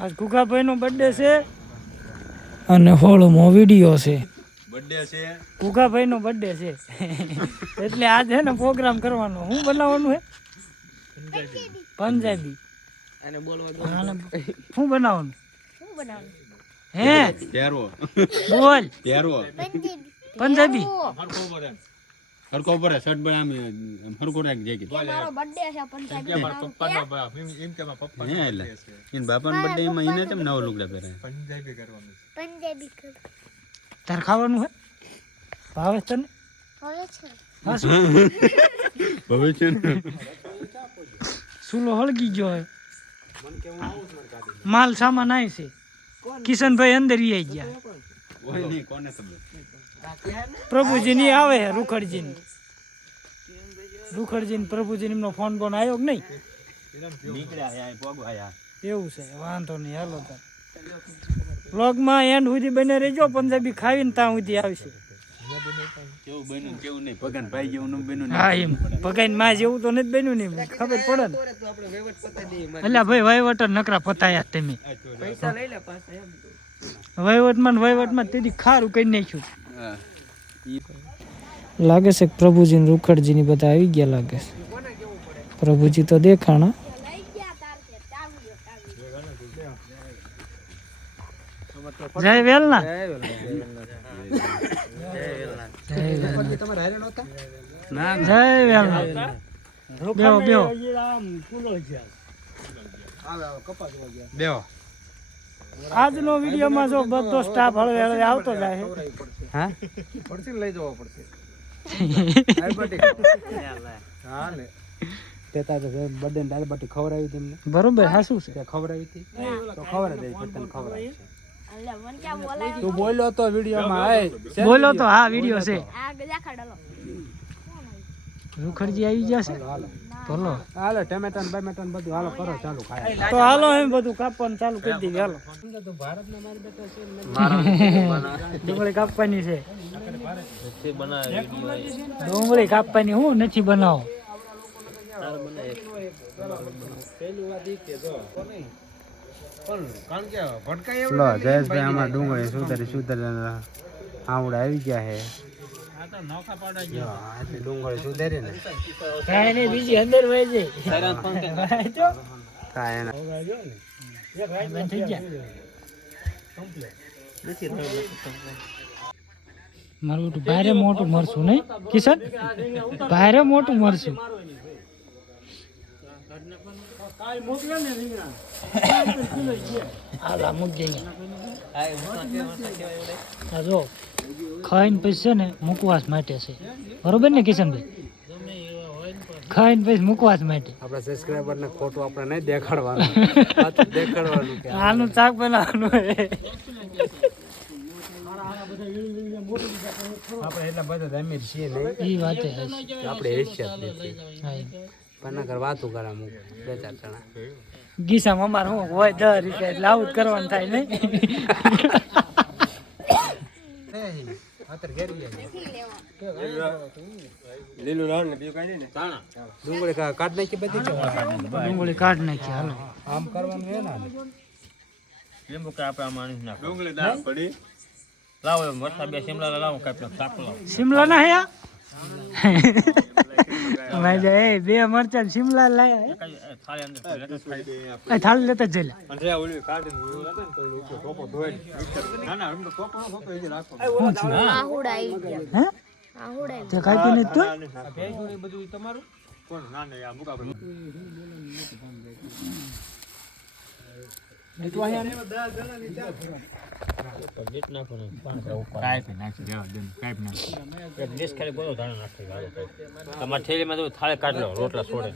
આજ ગુગાભાઈનો બર્થડે છે અને હોળમો વિડીયો છે. બર્થડે છે ગુગાભાઈનો બર્થડે છે એટલે આજ છે ને પ્રોગ્રામ કરવાનો. શું બનાવવાનું હે? પંજાબી. અને બોલવા શું બનાવવાનું? હે તેરવો બોલ તેરવો પંજાબી. હરકો પર શર્ટ બન આમ હરકો રાખ જેકેટ મારો બર્થડે છે પંજાબી મારા પપ્પાનો એમ કે મારા પપ્પા હે એટલે ઇન બાપાનો બર્થડે માં ઈને તેમ નવો લુગડા પહેરે પંજાબી કરવાનું પંજાબી કર તાર ખાવાનું હે? ભાવે તને? હવે છે હા શું ભવિષ્ય સુલો હળગી ગયો હે. માલ સામાન આવી છે. કિશનભાઈ અંદર ઈ આવી ગયા. ઓય નહીં કોને ખબર પ્રભુજીની આવે છે રૂખડજીની પ્રભુજીની એમનો ફોન બોન આવ્યો કે નહીં? નીકળ્યા હે પોગ આયા એવું છે, વાંધો નહીં. હાલો તાર વ્લોગમાં એન્ડ સુધી બને રહેજો. પંજાબી ખાવીને ત્યાં સુધી આવશે. કેવું બન્યું કેવું નહીં પગન ભાઈ જેવું નું બન્યું હા એમ પગાઈને માં જેવું તો નથી બન્યું ને ખબર પડે ને. એટલે ભાઈ વહીવટ નકરા પતાયા તમે. પૈસા લઈ લે પાછા એમ વહીવટમાં તેથી ખારું કરી નાખ્યું. લાગે છે પ્રભુજી ને રૂખડજી ની બધા આવી ગયા લાગે છે. પ્રભુજી તો દેખાણા. જય વેલના. જય વેલના. બેહો બેહો બેહો આજનો વિડીયોમાં જો બધો સ્ટાફ હળવે હળવે આવતો જાય. હા પડશે લઈ જવો પડશે હા લે તેતા તો બર્થડે ને દાલબાટી ખવડાવી તમને બરોબર. હા શું છે? ખવડાવી હતી તો ખવડાવી દઈ તને ખવડાવી અલ્લે મન ક્યાં બોલાય તું બોલ્યો તો વિડીયોમાં આય બોલો તો. હા વિડીયો છે. આ ગજા ખાડલો રૂખડજી આવી ગયા છે. બોલો હાલો ટમેટા ને બમેટા ને બધું હાલો કરો ચાલુ ખાય તો હાલો એમ બધું કાપવાનું ચાલુ કરી દીધું. હાલો તું ભારતના મારી બેટા છે ને ડુંગળી કાપવાની છે. ડુંગળી કાપવાની હું નથી બનાવો. લો જયેશભાઈ આમાં ડુંગળી સુધારી આવડા આવી ગયા છે ડુંગળી સુધારી ને કાંઈ નહીં બીજી અંદર વહી જાય. કાંઈ ના બંધ થઈ ગયા. મારું બેટું ભારે મોટું મરશું નહીં કિશન? ભારે મોટું મરશું. હાલા મૂકી દઈએ. હા જો ખાઈને પછી છે ને મુકવાસ માટે છે. બરોબર ને કિશનભાઈ? ખાઈને પછી મુકવાસ માટે. આપણા સબસ્ક્રાઇબર ને ખોટું આપણે નહીં દેખાડવાનું દેખાડવાનું કે આનું શાક બનાવવાનું. આપણે એટલા બધા અમીર છીએ નહીં એ વાત આપણે હેસિયત નથી પણ નકર વાતું કરે અમુક બે ચાર જણા ગીસામાં અમારે શું હોય 10 રૂપિયા એટલે આવું જ કરવાનું થાય નહીં. ડુંગળી કાઢ નાખી બધી ડુંગળી કાઢ નાખી. હાલો આમ કરવાનું હે ને ડુંગળી દાળ પડી શિમલા ના હે ભાઈ જાય બે મરચા શિમલા લાયા. થાળી લેતા જ જઈ લે. આહુડા આવી ગયા હે આહુડા તે કાપી નથી તો બધું તમારું થાળે કાઢ લો રોટલા છોડે.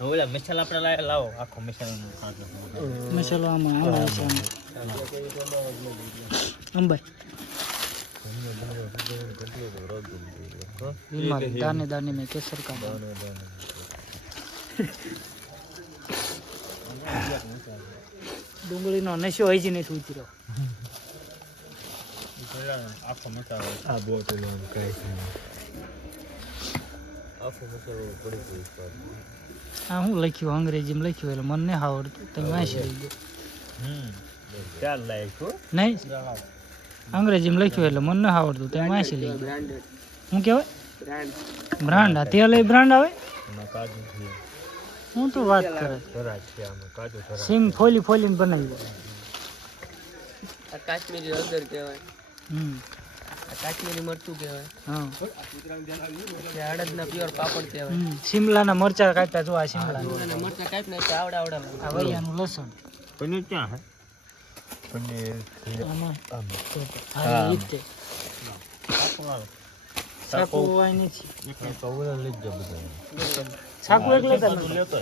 ઓલા મસાલા આપણે લાવો આખો મસાલો કાઢ લો. મસાલો આમાં આવે છે અંબાઈ દાને દાને મેં કેસર કા ડુંગળીનો નશો હજી નથી ઉતર્યો. આખો મસાલો આ બોટલ કાંઈ આખો મસાલો પડી ગયો. આ હું લખ્યું અંગ્રેજીમાં લખ્યું એટલે મને નહીં આવડતું તમે વાંચી લેજો. ચાલ લાયક હો. નહીં અંગ્રેજીમાં લખ્યું એટલે મને નહીં આવડતું તમે વાંચી લેજો. શું કહેવાય બ્રાન્ડ? આ તેલ એ બ્રાન્ડ આવે? એમાં કાજુ છે. હું તો વાત કરે ધરાજ છે આમાં કાજુ ધરાજ. સિંગ ફોલી ફોલીને બનાવ્યું. કાશ્મીરી હળદર કહેવાય, કાશ્મીરી મરચું કહેવાય, હા અડદના પ્યોર પાપડ કહેવાય. શિમલાના મરચા કાઢતા જો આ શિમલા અને મરચા કાઢી નાખી આવડા આ વૈયાનું લસણ પનીર ક્યાં હે? પનીર આમાં હા ઈ જ તે. સાકુ હોય નથી. લઈ જાઓ બધા. સાકુ એક લેતા નથી. લેતો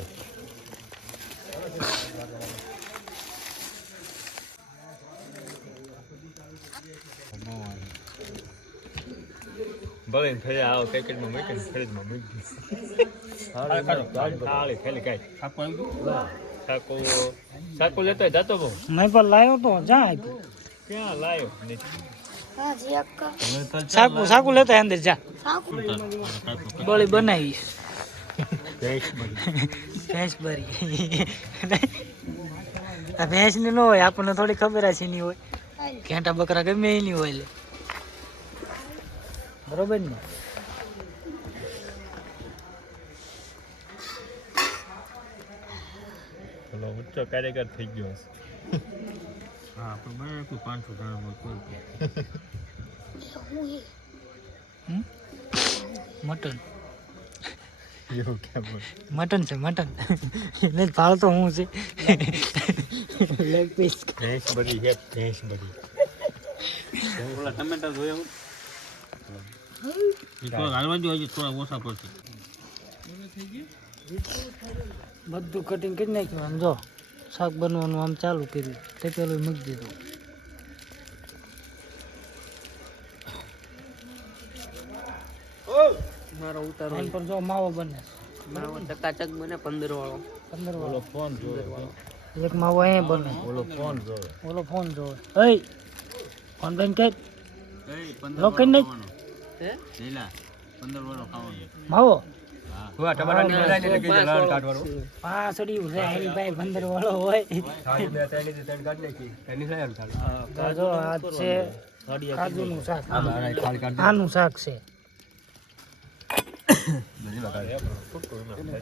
ભલે ફરી આવો પેકેટમાં મૂકીને ફ્રીજમાં મૂકી સાકુ લેતો હોય જાતો બહુ મેં પણ લાવ્યો તો જ્યાં આપ્યો ક્યાં લાયો સાકુ લેતા અંદર જા બળી બનાવી ભેંસ બરી આ ભેંસ ની ન હોય આપણને થોડી ખબર હશે ની હોય ઘેંટા બકરા ગમે એની હોય લે બરોબર ને પેલો ઊંચો કારીગર થઈ ગયો હશે હા પણ મને 500 જણા કોઈ મટન એવું કેમ મટન છે મટન એટલે ભાવ તો હું છે લેગ પીસ ભેંસ બધી છે ભેંસ બધી ઓલા ટમેટા જોયા હાલવા જો હજી થોડા ઓછા પડશે બધું કટિંગ કરી નાખ્યું આમ જો શાક બનવાનું આમ ચાલુ કર્યું તે પેલું મૂકી દીધું મારો ઉતારો એમ પર જો માવો બને મારો ચકાચક બને 15 વાળો 15 વાળો ફોન જોવે એક માવો અહીં બને ઓલો ફોન જોવે એય ફોન બેન કે લોકેન નહીં હે લીલા 15 વાળો ખાવાનો માવો ટમાટા નીકળ્યા એટલે કે લાલ કાઢવાનો પાંસડી છે એની ભાઈ 15 વાળો હોય તો જો આ છે કાજુનું શાક આનું શાક છે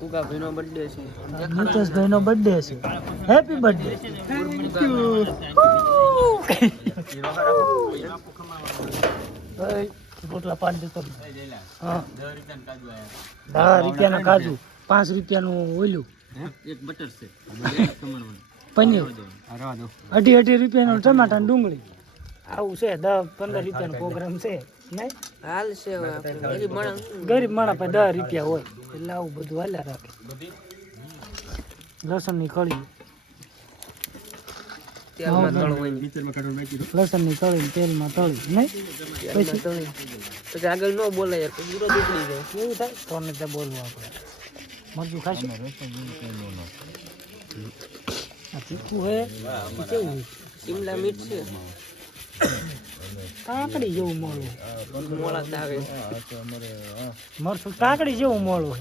કુકાભાઈનો બર્થડે છે, નીતેશભાઈનો બર્થડે છે હેપી બર્થડે રોટલા પાડી દેતો હા 10 રૂપિયાના કાજુ 5 રૂપિયાનું ઓલું એક બટર છે પનીર 18 રૂપિયાનું ટમાટા ને ડુંગળી આવું છે 10-15 રૂપિયાનો પ્રોગ્રામ છે નહીં હાલ છે હવે આપણે ગરીબ માણસ ગરીબ માણસ પાસે 10 રૂપિયા હોય એટલે આવું બધું હાલ્યા રાખે લસણની કળી તેલમાં તળવાની લસણની કળી તેલમાં તળી નહીં પછી આગળ ન બોલાય યાર પૂરો નીકળી જાય એવું થાય તો ને ત્યાં બોલવું આપણે મરચું ખાશું આ તીખું હે કેવું શિમલા મિર્ચ છે, કાકડી જેવું મોળું મોળા આવે મરચું કાકડી જેવું મોળું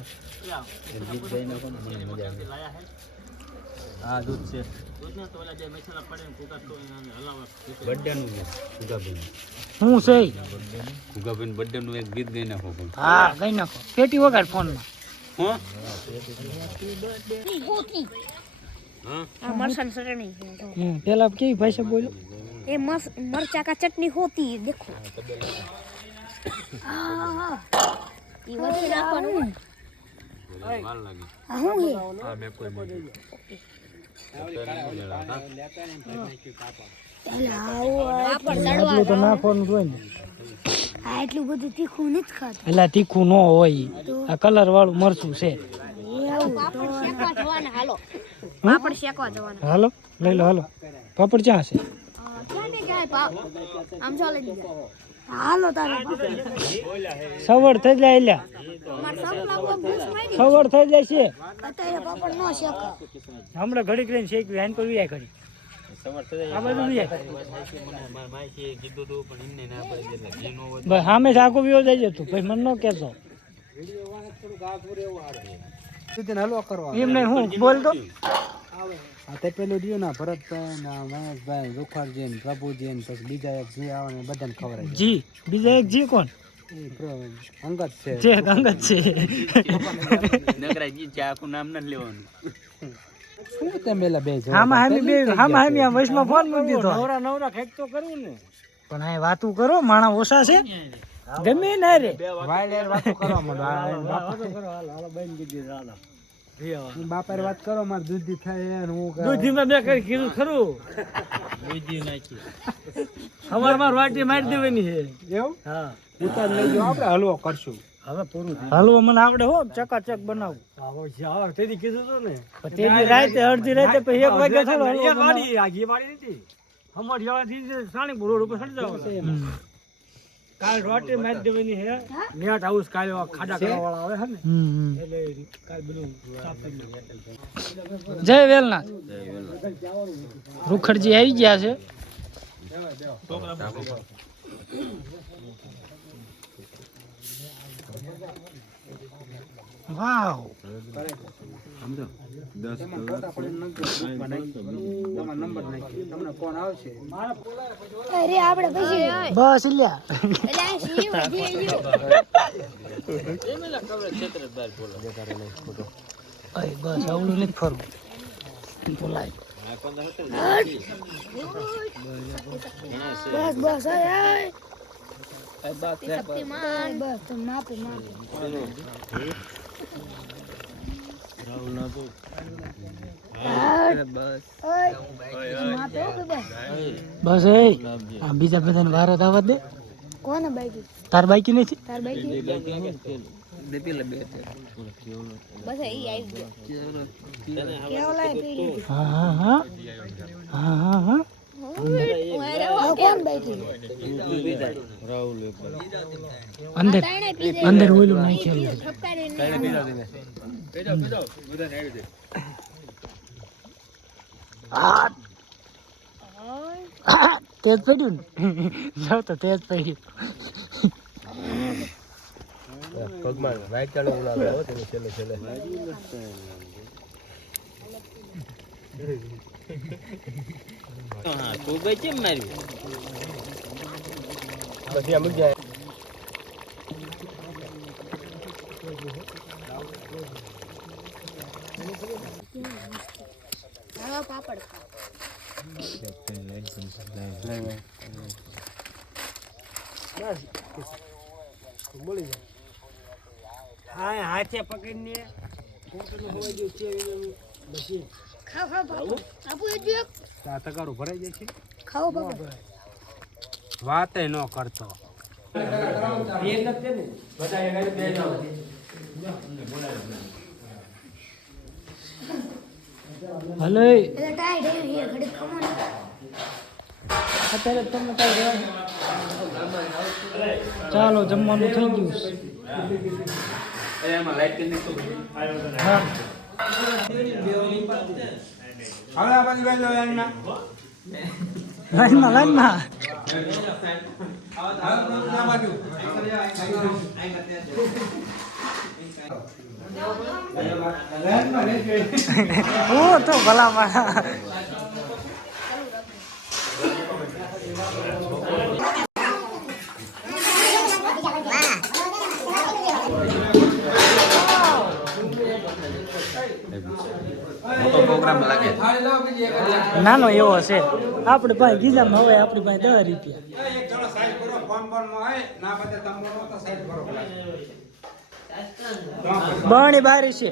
આ દૂધ છે બર્થડે નું છે હું છે ગુગાભાઈ બર્થડે નું એક ગીત ગાઈ નાખો પણ હા ગઈ નાખો પેટી વગાડ ફોનમાં હા मरचां चटनी પેલા કેવી ભાષા બોલ્યો ये मरचा का चटनी होती है देखो ये वही नाखવાનું વાર લાગી હું હે હા મે કોઈ બોલી એટલું તો નાખવાનું હોય ને આ એટલું બધું તીખું નથી ખાતું એટલે તીખું ન હોય આ કલર વાળું મરચું છે પાપડ શેકવા જવાના હાલો પાપડ શેકવા જવાના હાલો લઈ લો હાલો પાપડ ક્યાં છે ક્યાં ને ક્યાં આમ ચાલે હાલો તારે સવડ થઈ જાય એલ્યા માર સપના કો બૂસ મારી સવડ થઈ જાય છે અત્યારે પાપડ નો શેકો હમણાં ઘડીક રહીને શેકવી આને પર વ્યાય કરી આ બધું વ્યાય માયથી કીધું તું પણ એમને ના પડી એટલે ઘી નો હોય બસ સામે સાકો વ્યો જાય તું પછી મને ન કહેતો સુધી હલવો કરવા એમને હું બોલ તો આ તે પેલું રહ્યું ને ભરતભાઈ ને મહેશભાઈ રૂખારજી ને પ્રભુજી ને પછી બીજા એક જી આવે ને બધાને ખવડાવી જી બીજા એક જી કોણ અંગત છે જે અંગત છે નગરાજી છે આખું નામ નથી લેવાનું. શું તમે એલા બે જવા હામાં હામી બે હામાં હામી આ વૈષ્ણવ ફોન મૂકી દીધો નવરા ખેંચ તો કરવું ને પણ આ વાતું કરો માણા ઓછા છે ગમે ના રે વાયલેર વાતો કરવા માંડો બાપા વાત કરો મારે દૂધી થાય ને હું દૂધી માં બે કરી કીધું ખરું દૂધી નાખી અમાર માં વાટી મારી દેવાની છે એવું હા ઉતાર લઈ જાઓ આપણે હલવો કરશું હવે પૂરું હલવો મને આવડે હો ચકાચક બનાવું તેથી કીધું તો ને તેની રાતે અડધી રાતે પછી 1 વાગે થોડો હલવો વાડી આગી વાડી નથી અમાર જવાથી સાણી રોડ ઉપર સડી જાવ કાલ રોટી મારી દેવાની છે નેટ હાઉસ કાલ ખાડા કરવા વાળા આવે છે ને એટલે કાલ બધું સાફ કરી નાખો. જય વેલનાથ રૂખડજી આવી ગયા છે વાવ નંબર નાખી તમને ફોન આવશે અરે આપણે પછી બસ લ્યા એટલે આ શી વધી ગયો અય બસ આવડું નથી ફરવું બોલાય બસ બસ આય શક્તિમાન બસ તો માપે માપે બસ એ આ બીજા બધાને વારત આવવા દે કોને બાઈકી તાર બાઈકી નથી તાર બાઈકી બસ એ આવી ગયો કેવો લાય પીડી હા હા હા હા હા હા કોણ બાઈકી અંદર અંદર ઓલું નાખેલું તેજ પડ્યું ને જાવ તો તેજ પડ્યું પગમાં વાઈટ ચાલુ ઉલાવે હો તેને છેલ્લે છેલ્લે હા તું ગઈ કેમ માર્યું પછી આમ જાય હાલો પાપડ બોલી જાય હા હાથે પકડીને ખાવ ખાવ બાપુ બાપુ એ જો આ તગારું ભરાઈ જાય છે ખાવ બાપુ વાતે ન કરતો હલો એટલે ટાઈટ એવી હે ઘડી ખમો ને અત્યારે તમને કઈ ચાલો જમવાનું થઈ ગયું હા હવે આ બાજુ બેસો લાઈનમાં લાઈનમાં આ બાજુ ઓ તો ભલા માણા નાનો એવો છે આપણે પાસે ગીજામાં હવે આપણી પાસે 10 રૂપિયા એક જણો સાઈડ કરો ફોન ફોન માં આવે ના પતે તમને તો સાઈડ કરો બણી બારી છે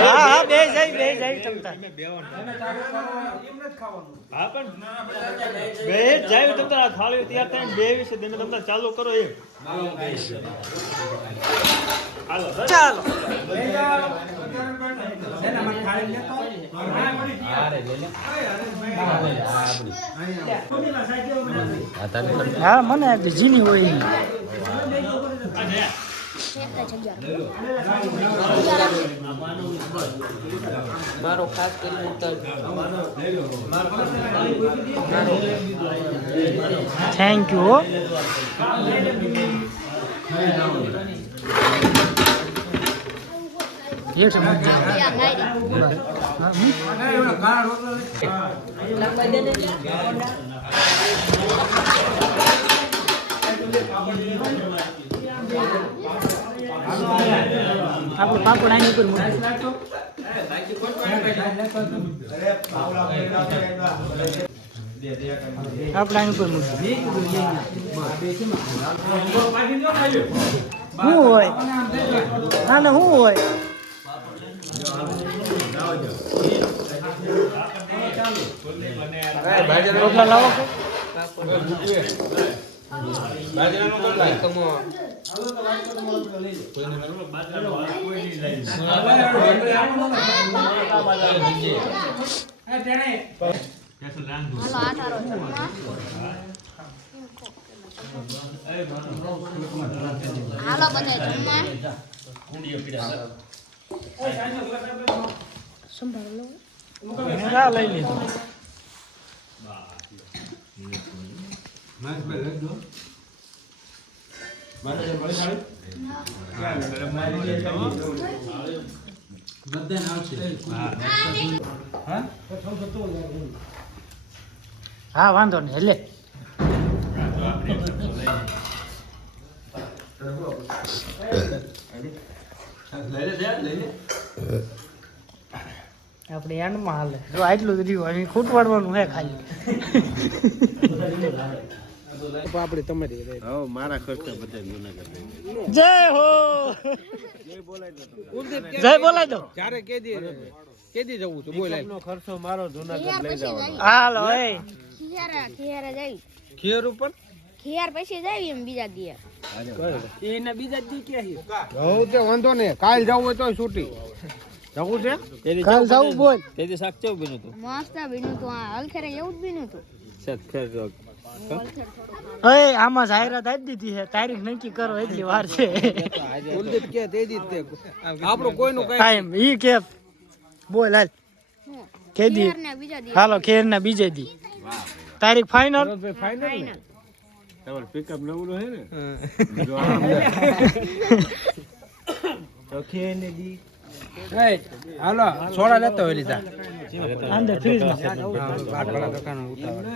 હા હા બે જાય જાય તમતા હા પણ બે જાય તમતા થાળી તૈયાર થાય બે વિશે તમે તમતા ચાલુ કરો એમ હાલો ચાલો હા મને આપી જીની હોય મારો ખાસ કરીને ઉત્તર થેન્ક યુ આપણે પાપડ આની ઉપર મૂકી આપણે આની ઉપર મૂકી શું હોય ના ના શું હોય રોટલા લાવો હાલો બધે જમવા સંભાળ લઈ લીધો હા વાંધો નહીં એટલે આપણે એન્ડમાં હાલે જો આટલું જ રહ્યું ખૂટવાડવાનું હે ખાલી આપણે તમારી મારા ખર્ચા બધા જુનાગઢ જય હો જય બોલાય દો જ્યારે કેદી જવું છે બોલાય નો ખર્ચો મારો જુનાગઢ લઈ જવાનો હાલો એ ખિયારા જાય ખેર ઉપર ખિયાર પછી જાય એમ બીજા દી એને બીજા દી કે જવું તે વાંધો ને કાલ જવું હોય તો છૂટી જવું છે કાલ જાવું બોલ તેથી શાક કેવું બીનું તું મસ્ત બીનું તો હલખેરે એવું જ બીનું તો એ આમાં જાહેરાત આપી દીધી છે તારીખ નક્કી કરો એટલી વાર છે કુલદીપ કે તે દી તે આપણું કોઈનું કઈ ટાઈમ ઈ કે બોલ હાલ કે દી બીજા દી હાલો ખેર ના બીજે દી તારીખ ફાઇનલ ફાઇનલ ને તમારે પિકઅપ નવલું હે ને તો ખેર ને દી હાલો સોડા લેતો હોય લીધા અંદર ફ્રીજ માં કાટવાળા કાકાનો ઉતાવળ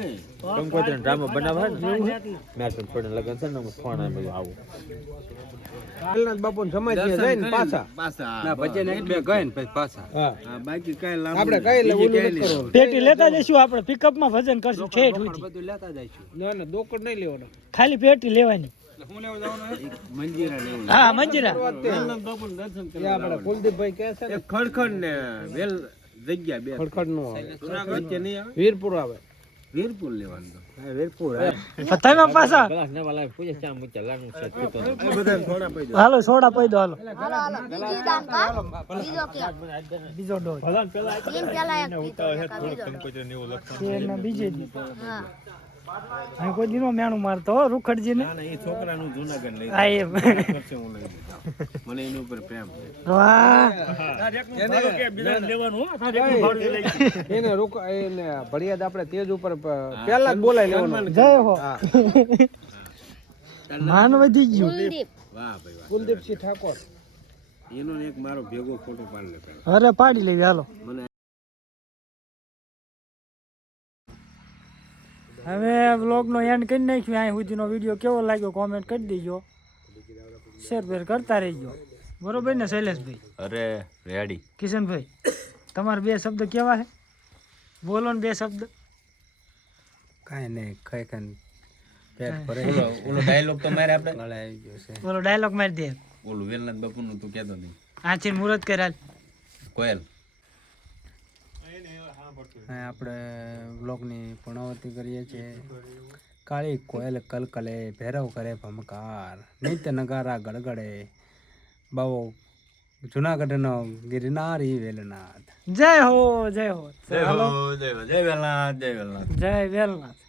કંકોત્રી ડ્રામા બનાવવા ને મેં પણ થોડે લગન છે ને હું ફોન આવી આવું કાલના બાપુ સમય થી જઈને પાછા ના પછી ને બે ગઈ ને પછી પાછા હા બાકી કઈ લાંબુ આપણે કઈ લે ઓલું નથી કરવાનું. પેટી લેતા જઈશું આપણે પિકઅપ માં વજન કરશું ઠેઠ સુધી બધું લેતા જઈશું ના ના દોકડ નહીં લેવાનો ખાલી પેટી લેવાની મંજીરા લેવું હા મંજીરા બાપુ દર્શન એ આપણે કુલદીપભાઈ કહે છે ને ખડખડ ને વેલ જગ્યા બે ખડખડ નો આવે જુનાગઢ વચ્ચે નહીં આવે વીરપુર આવે વીરપુર લેવાનું હા વીરપુર તમે પાછા કલાક ને વાલા પૂછે ચા મુચા લાનું છે પીતો બધા થોડા પૈદા હાલો સોડા પી દો હાલો હાલો હાલો બીજી દાન કા બીજો કે બીજો ડોઝ એમ પેલા એક પીતો બીજો ખેર ના બીજે દી હા અહીં કોઈ દીનો મેણું મારતો હો રૂખડજી ને ના એ છોકરાનું જુનાગઢ લઈ આ એમ ખર્ચે હું લઈ મને એની ઉપર પ્રેમ છે વાહ એને રોક એને ભડિયાદ આપણે તેજ ઉપર પહેલા જ બોલાઈ લેવાનું જય હો માન વધી ગયું કુલદીપ વાહ ભાઈ વાહ કુલદીપસિંહ ઠાકોર એનો એક મારો ભેગો ફોટો પાડી લે પેલા અરે પાડી લેવી હાલો મને હવે વ્લોગનો એન્ડ કરી નાખ્યું અહીં સુધીનો વિડીયો કેવો લાગ્યો કોમેન્ટ કરી દેજો શેર બેર કરતા રહેજો બરોબર ને શૈલેષભાઈ અરે રેડી કિશનભાઈ તમારે બે શબ્દ કેવા છે બોલો ને બે શબ્દ કાંઈ નહીં ખાઈ ખાઈને પેટ ભરે ઓલો ડાયલોગ તો મારે આપણે ગળે આવી ગયો છે બોલો ડાયલોગ મારી દે ઓલું વેલનાથ બાપુનું તું કહેતો નહીં આથી મુહૂર્ત કરાલ કોયલ આપણે બ્લોગની પૂર્ણાવતી કરીએ છીએ. કાળી કોયલ કલકલે, ભૈરવ કરે ભમકાર, નિત્ય નગારા ગડગડે, બાવો જુનાગઢનો ગિરનારી વેલનાથ. જય હો જય હો જય વેલનાથ, જય વેલનાથ. જય વેલનાથ.